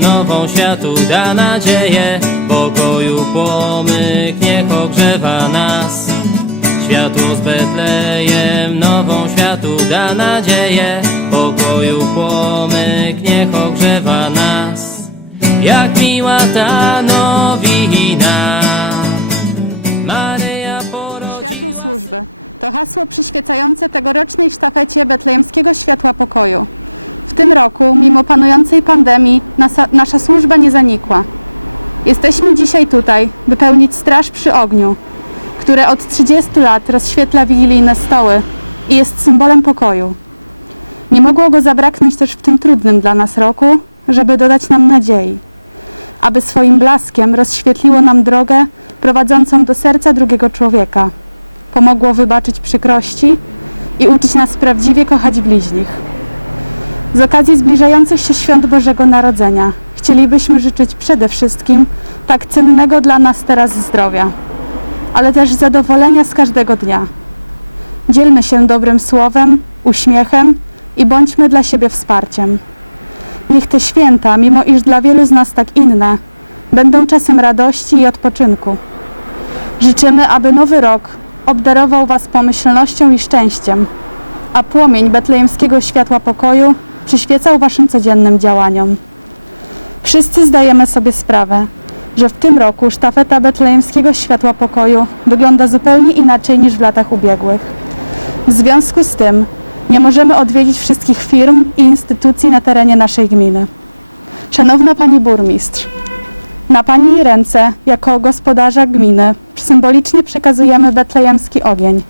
nową światu da nadzieję. Pokoju płomyk niech ogrzewa nas. Światło z Betlejem nową światu da nadzieję. Pokoju płomyk niech ogrzewa nas. Jak miła ta nowina. Maryja porodzi Światło służby. To hasło przyświecające tegorocznej sztafecie Betlejemskiego Światła Pokoju. W tym roku, mimo panującej pandemii, nasa, nasza służba nie zanikła. Jesteśmy dzisiaj tutaj, by pełnić straż przy ogniu, które od 30 lat rozświetla wigilijne stoły i jest symbolem pokoju. Nie mogło go zabraknąć też w tym trudnym dla nas roku, żeby dodać nam nadziei, aby swoim blaskiem rozświetliło nam drogę prowadzącą do serca drugiego człowieka pomogło wybaczyć przykrości i uczyć nas prawdziwie kochać bliźnich. Z okazji zbliżających się świąt Bożego Narodzenia chcielibyśmy życzyć przede wszystkim tak cennego dla nas teraz zdrowia, ale też zadowolenia z każdego dnia. Dzielmy się dobrym słowem, uśmiechem i bądźmy dla siebie wsparciem. Niech te święta, mimo iż dla wielu z nas tak inne, będą czasem radości i odpoczynku. Życzymy, aby nowy rok obdarował Was pomyślnością i szczęściem, a płomień betlejemskiego światła pokoju przyświecał Waszym codziennym działaniom. Wszyscy zdajemy sobie sprawę, że w tym roku sztafeta betlejemskiego światła pokoju wygląda zupełnie inaczej niż w latach ubiegłych. W związku z tym nie możemy odwiedzić wszystkich firm i instytucji na terenie naszej gminy. Szanowna Pani Burmistrz, na Pani ręce, jako gospodarza gminy, symbolicznie przekazujemy betlejemski ogień,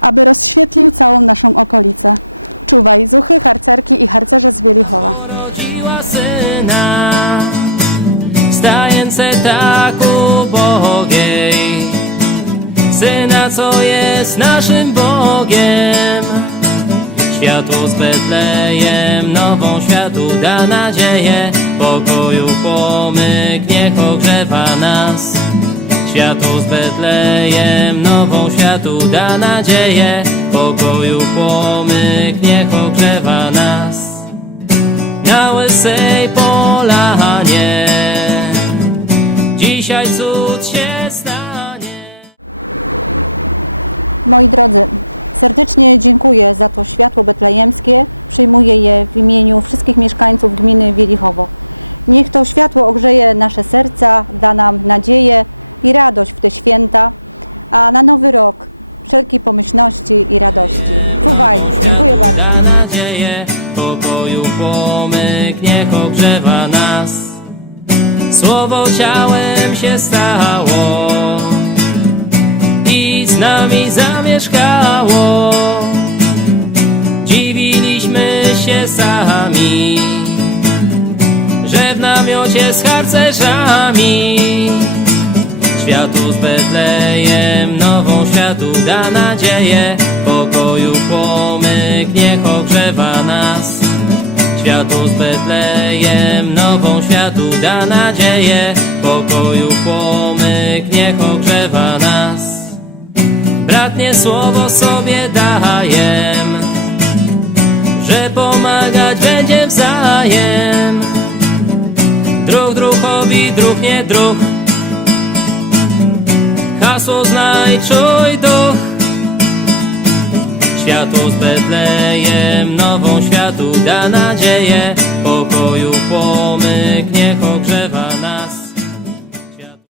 aby rozświetlił całą naszą okolicę. Czuwaj, zuchy, harcerki i harcerze z Wielichowa. syna Stające tak ubogiej. Syna, co jest naszym Bogiem. Światło z Betlejem nową światu da nadzieję. Pokoju pomyk Betlejem nową światu da nadzieję Pokoju pomyk niech ogrzewa nas na łysej polanie Dzisiaj cud się stanie Moi drodzy, serdecznie dziękuję za to światło betlejemskie. Przyjmuję je w imieniu wszystkich mieszkańców gminy Wielichowo. Niech to światło ogrzeje nasze serca, da nam nadzieję i radość w te święta, a na nowy rok wszelkiej pomyślności i radości. Czuwaj, dziękuję bardzo. Nadzieję pokoju pomyk niech ogrzewa nas Słowo ciałem się stało I z nami zamieszkało Dziwiliśmy się sami Że w namiocie z harcerzami Światu z Betlejem nową światu da nadzieję. Pokoju pomyk niech ogrzewa nas. Światu z Betlejem nową światu da nadzieję. Pokoju pomyk niech ogrzewa nas. Bratnie słowo sobie czuj duch Światło z Betlejem nową światu da nadzieję